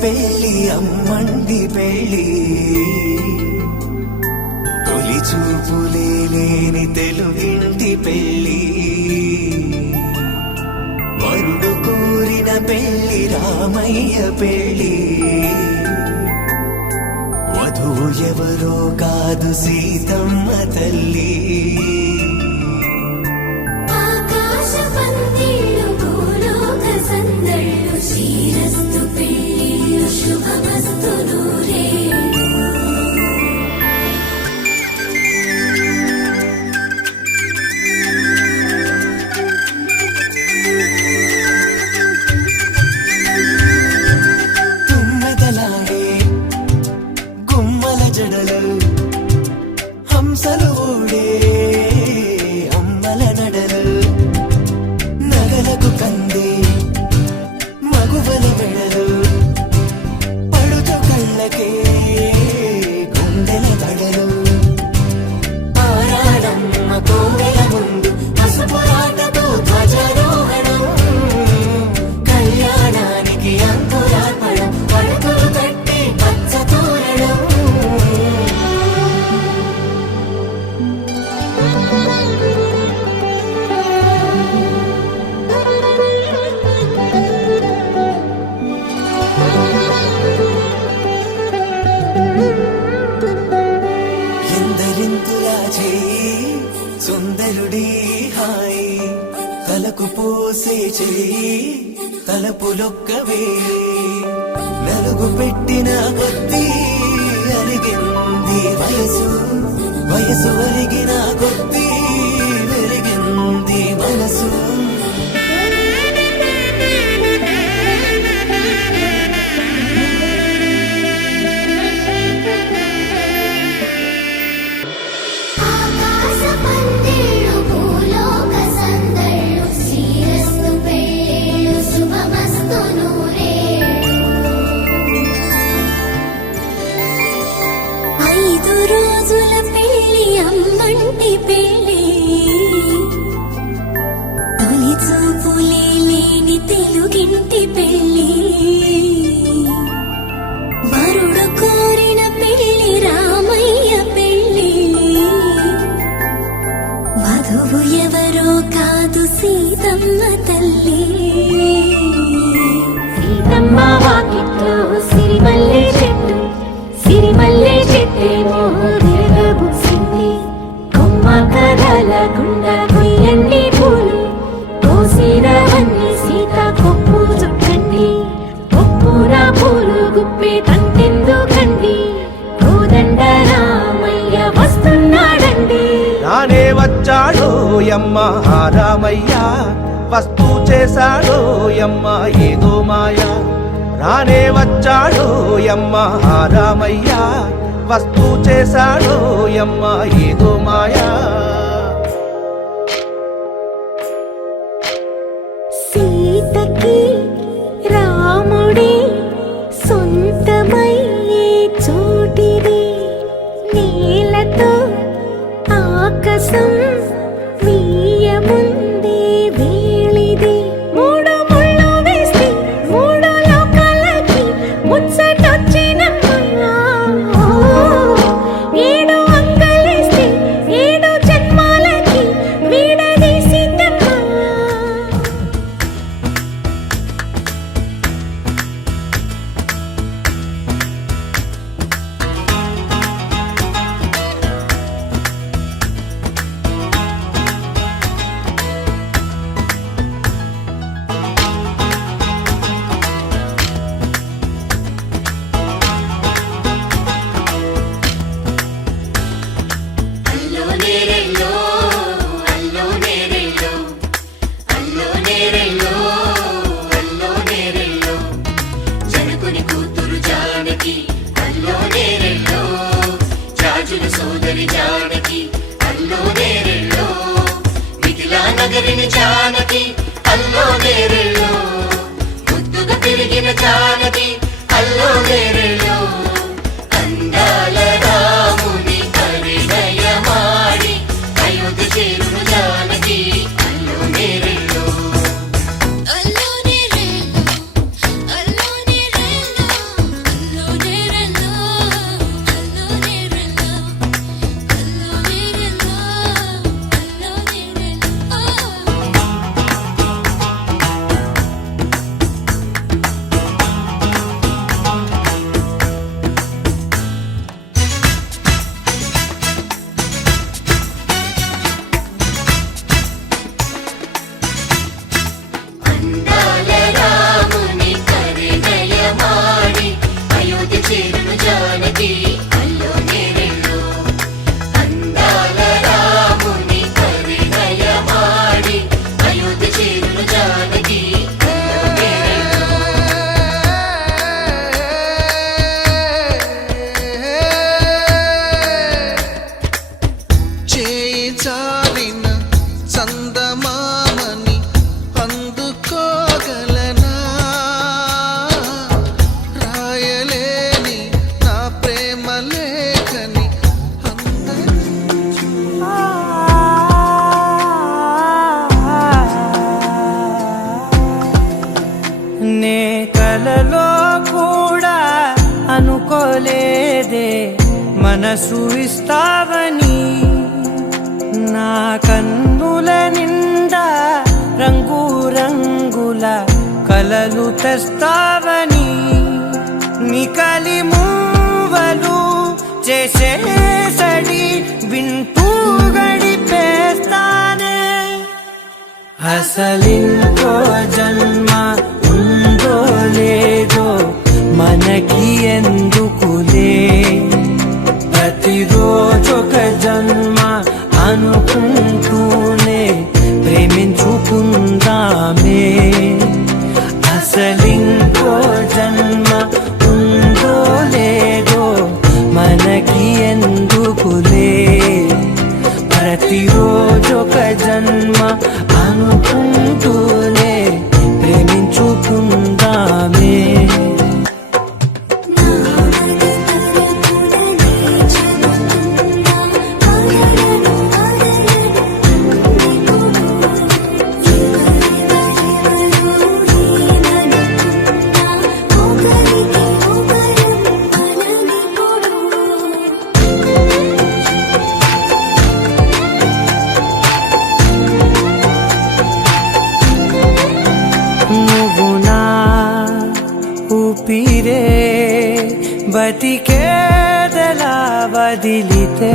పెళ్ళి అమ్మంది పెళ్ళి తొలి చూపులే లేని తెలుగింటి పెళ్ళి వరుడు కోరిన పెళ్ళి రామయ్య పెళ్ళి వధువు ఎవరో కాదు సీతమ్మ తల్లి శ్రీరస్తు పెళ్ళిళ్ళు శుభమస్తు నూరే తుమ్మెదలాడే గుమ్మల జడలు హంసలు ఊడే అమ్మల నడలు నగలకు కందే మగువల మెడలు పడుచు కళ్ళకే గుండెల తడలు ఆరాడమ్మ కోవెల ముందు పసుపురాటతో ధ్వజారోహణం కళ్యాణానికి అంకురార్పణం పడకలు కట్టి పచ్చ తోరణం ఎందరింతులా చేయి సుందరుడి హాయి తలకు పోసే చేయి తలపులొక్కవే నలుగు పెట్టిన కొద్దీ అరిగింది వయసు వయసు అరిగిన కొద్దీ పెరిగింది మనసు ఆకాశ పందిళ్ళు భూలోక సందళ్ళు శ్రీరస్తు పెళ్ళిళ్ళు శుభమస్తు నూరే 5 రోజుల పెళ్ళి అమ్మంటి పెళ్ళి తొలి చూపులే లేని తెలుగింటి పెళ్ళి వరుడు కోరిన పెళ్ళి రామయ్య పెళ్ళి వధువు ఎవరో కాదు సీతమ్మ తల్లి సీతమ్మ వాకిట్లో సిరిమల్లె చెట్టు సిరిమల్లె చెట్టేమో తిరగబుసింది కొమ్మ కదల గుండా కొయ్యండి పూలు కోసిరవన్నీ సీత కొప్పు చుట్టండి కొప్పున పూలు గుప్పే తంతెందుకండి కోదండ రామయ్య వస్తున్నాడండి రానే వచ్చాడో యమ్మ రామయ్య వస్తూ చేశాడో యమ్మ ఏదో మాయ రానే వచ్చాడో యమ్మ రామయ్య వస్తూ చేశాడో యమ్మ ఏదో మాయా సీతకి రాముడే సొంతమయ్యే చోటిది నేలతో ఆకాశం వీయముందే వేళిది 3 ముళ్ళు వేస్తే 3 లోకాలకి ముచ్చటొచ్చినమ్మా 7 అంగలేస్తే 7 జన్మాలకి వీడదీసిందమ్మా సోదరి జానకి అల్లో నేరెళ్ళో మిథిలా నగరిని జానకి అల్లో నేరెళ్ళో ముద్దుగా పెరిగిన జానకి అల్లో నేరెళ్ళో అందాల రాముని పరిణయమాడి అయోధ్య చేరును జానకి అల్లో నేరెళ్ళో అల్లో నేరెళ్ళో మనసు ఇస్తావని నా కన్నుల నిండా రంగు రంగుల కలలు తెస్తావని నికలి మూవలు చేసేసడి వింటూ గడిపేస్తానే అసలింకో జన్మ ఉందో లేదో మనకి ఎందుకులే ప్రతిరోజొక జన్మ అనుకుంటూనే ప్రేమించుకుందామే అసలింకో జన్మ ఉందో లేదో మనకి ఎందుకులే ప్రతిరోజొక జన్మ అనుకుంటూనే ప్రేమించుకుందామే ఊపిరే బతికేదలా వదిలితే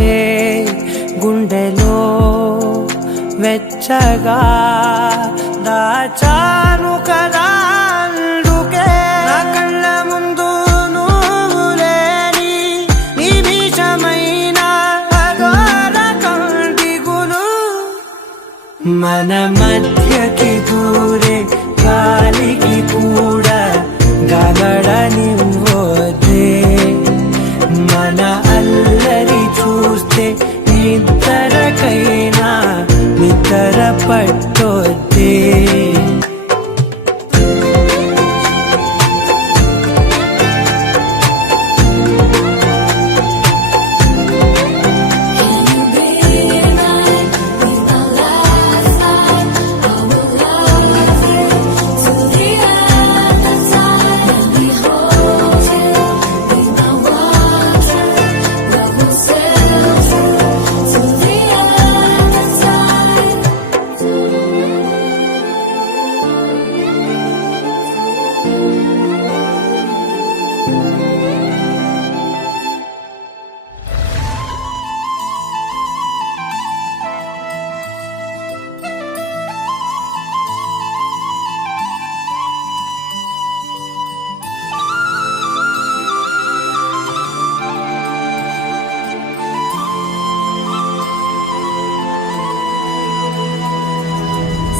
గుండెలో వెచ్చగా దాచాను కదా అందుకే నా కళ్ళ ముందు నువ్వు లేని నిమిషమైన అఘోర కంటిగులు మన మధ్యకి దూరే గాలికి కూడా గగడనివ్వదే మన అల్లరి చూస్తే నిద్రకైనా నిద్ర పట్టొద్దే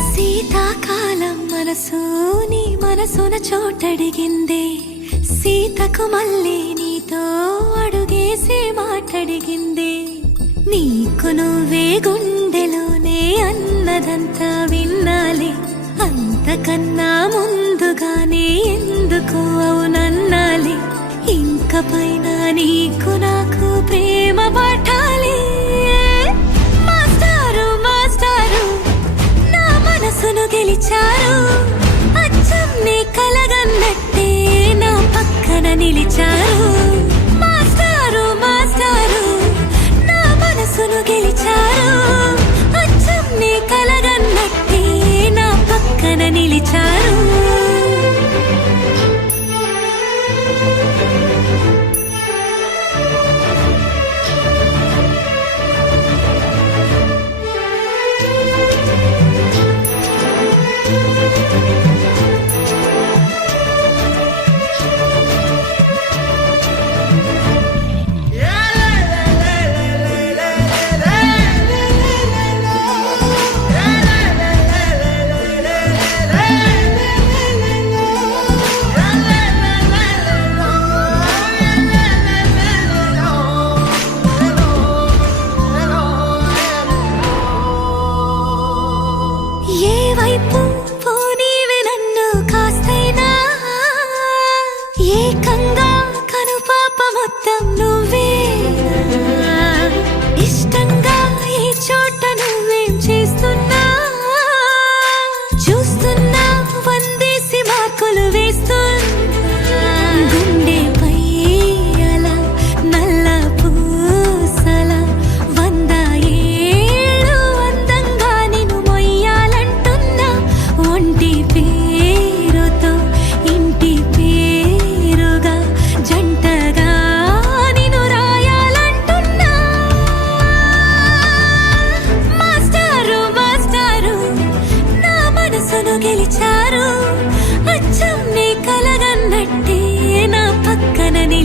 శీతాకాలం మనసు నీ మనసున చోటడిగిందే సీతకు మళ్ళీ నీతో అడుగేసి మాటడిగిందే నీకు నువ్వే గుండెలోనే అన్నదంతా విన్నాలి అంతకన్నా ముందుగానే ఎందుకు అవునన్నాలి ఇంక పైన నీకు నాకు ప్రేమ పట్టాలి మాస్టారు మాస్టారు నా మనసును గెలిచారు అచ్చం నీ కలగన్నట్టే నా పక్కన నిలిచారు మాస్టారు మాస్టారు నా మనసును గెలిచారు అచ్చం నీ కలగన్నట్టే నా పక్కన నిలిచారు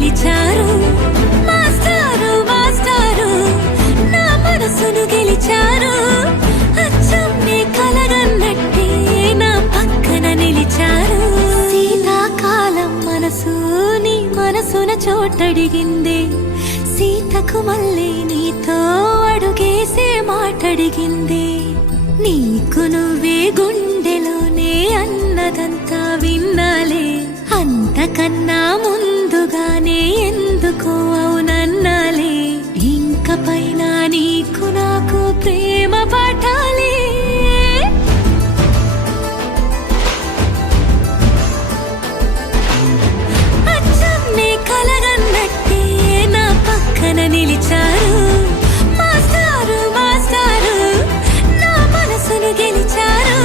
నిలిచారు మాస్టారు మాస్టారు నా మనసును గెలిచారు అచ్చం నీ కలగన్నట్టే నా పక్కన నిలిచారు శీతాకాలం మనసు నీ మనసున చోటడిగింది సీతకు మళ్ళీ నీతో అడుగేసే మాటడిగింది నీకు నువ్వే గుండెలోనే అన్నదంతా విన్నాలే అంతకన్నా ముందుగానే ఎందుకో అవునన్నాలే ఇంక పైన నీకు నాకు ప్రేమ పాఠాలే అచ్చం నీ కలగన్నట్టే నా పక్కన నిలిచారు మాస్టారు మాస్టారు నా మనసును గెలిచారు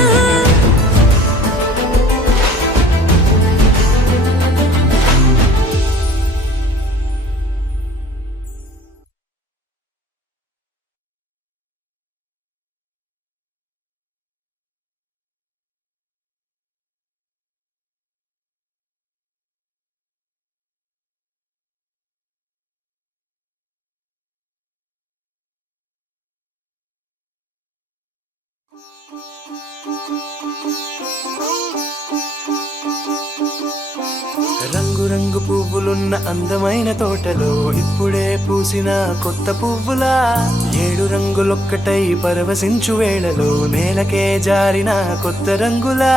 రంగు రంగు పువ్వులున్న అందమైన తోటలో ఇప్పుడే పూసిన కొత్త పువ్వులా 7 రంగులొక్కటై పరవశించు వేళలో నేలకే జారిన కొత్త రంగులా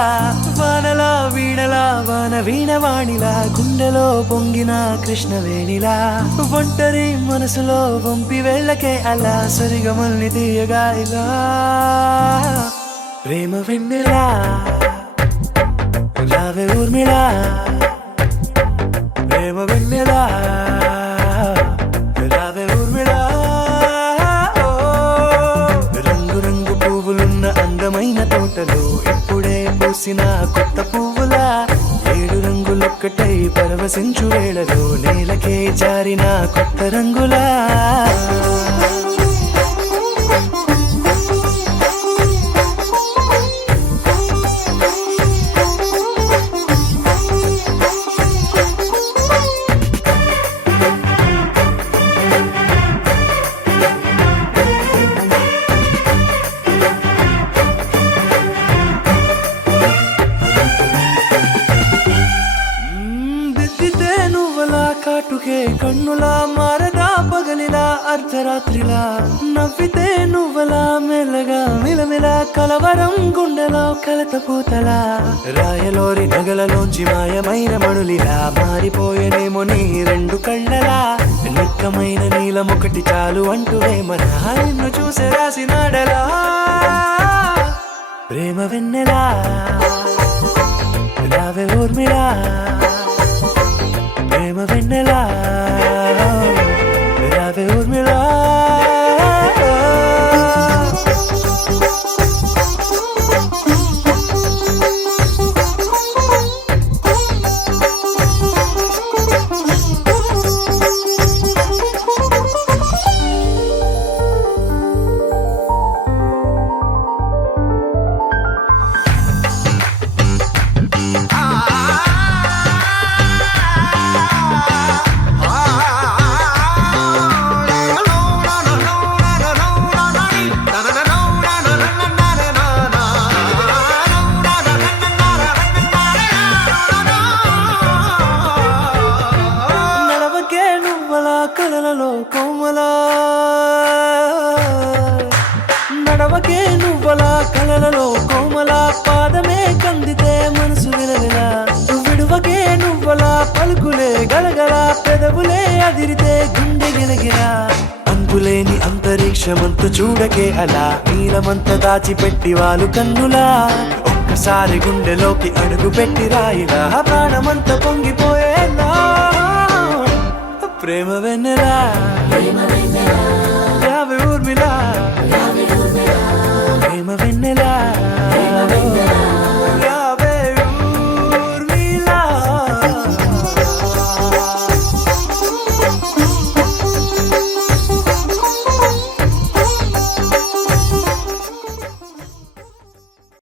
వానలా వీణలా వాన వీణవాణిలా గుండెలో పొంగిన కృష్ణవేణిలా ఒంటరి మనసులో వంపి వెళ్ళకే అలా సరిగమల్ని తీయగా ఇలా ప్రేమ వెన్నెలా రావే ఊర్మిళా ప్రేమ వెన్నెలా రావే ఊర్మిళా రంగు రంగు పువ్వులున్న అందమైన తోటలో ఇప్పుడే పూసిన కొత్త పువ్వులా 7 రంగులొక్కటై పరవశించు వేళలో నేలకే జారిన కొత్త రంగులా కాటుకే కన్నులా మారదా పగలిలా అర్ధరాత్రిలా నవ్వితే నువ్వలా మెల్లగా మిలమిలా కలవరం గుండెలో కలత పూతలా రాయలోరి నగలలోంచి మాయమైన మణులిలా మారిపోయేనేమో నీ 2 కళ్ళలా నిక్కమైన నీలమొకటి చాలు అంటూ వేమనా నిన్ను చూసే రాసినాడలా ప్రేమ వెన్నెలా రావే ఊర్మిళా ప్రేమ వెన్నెలా రావే ఊర్మిళా కలలలో కోమలా నడవకే నువ్వలా కలలలో కోమలా పాదమే కందితే మనసు విలవిలా విడువకే నువ్వలా పలుకులే గలగల పెదవులే అదిరితే గుండె గిలగిలా అంతులేని అంతరిక్షమంత చూడకే అలా నీలమంత దాచిపెట్టి వాళ్ళు కన్నులా ఒక్కసారి గుండెలోకి అడుగు పెట్టి రాయిలా ప్రాణమంత పొంగిపోయేలా ప్రేమ వెన్నెలా రావే ఊర్మిళా ప్రేమ వెన్నెలా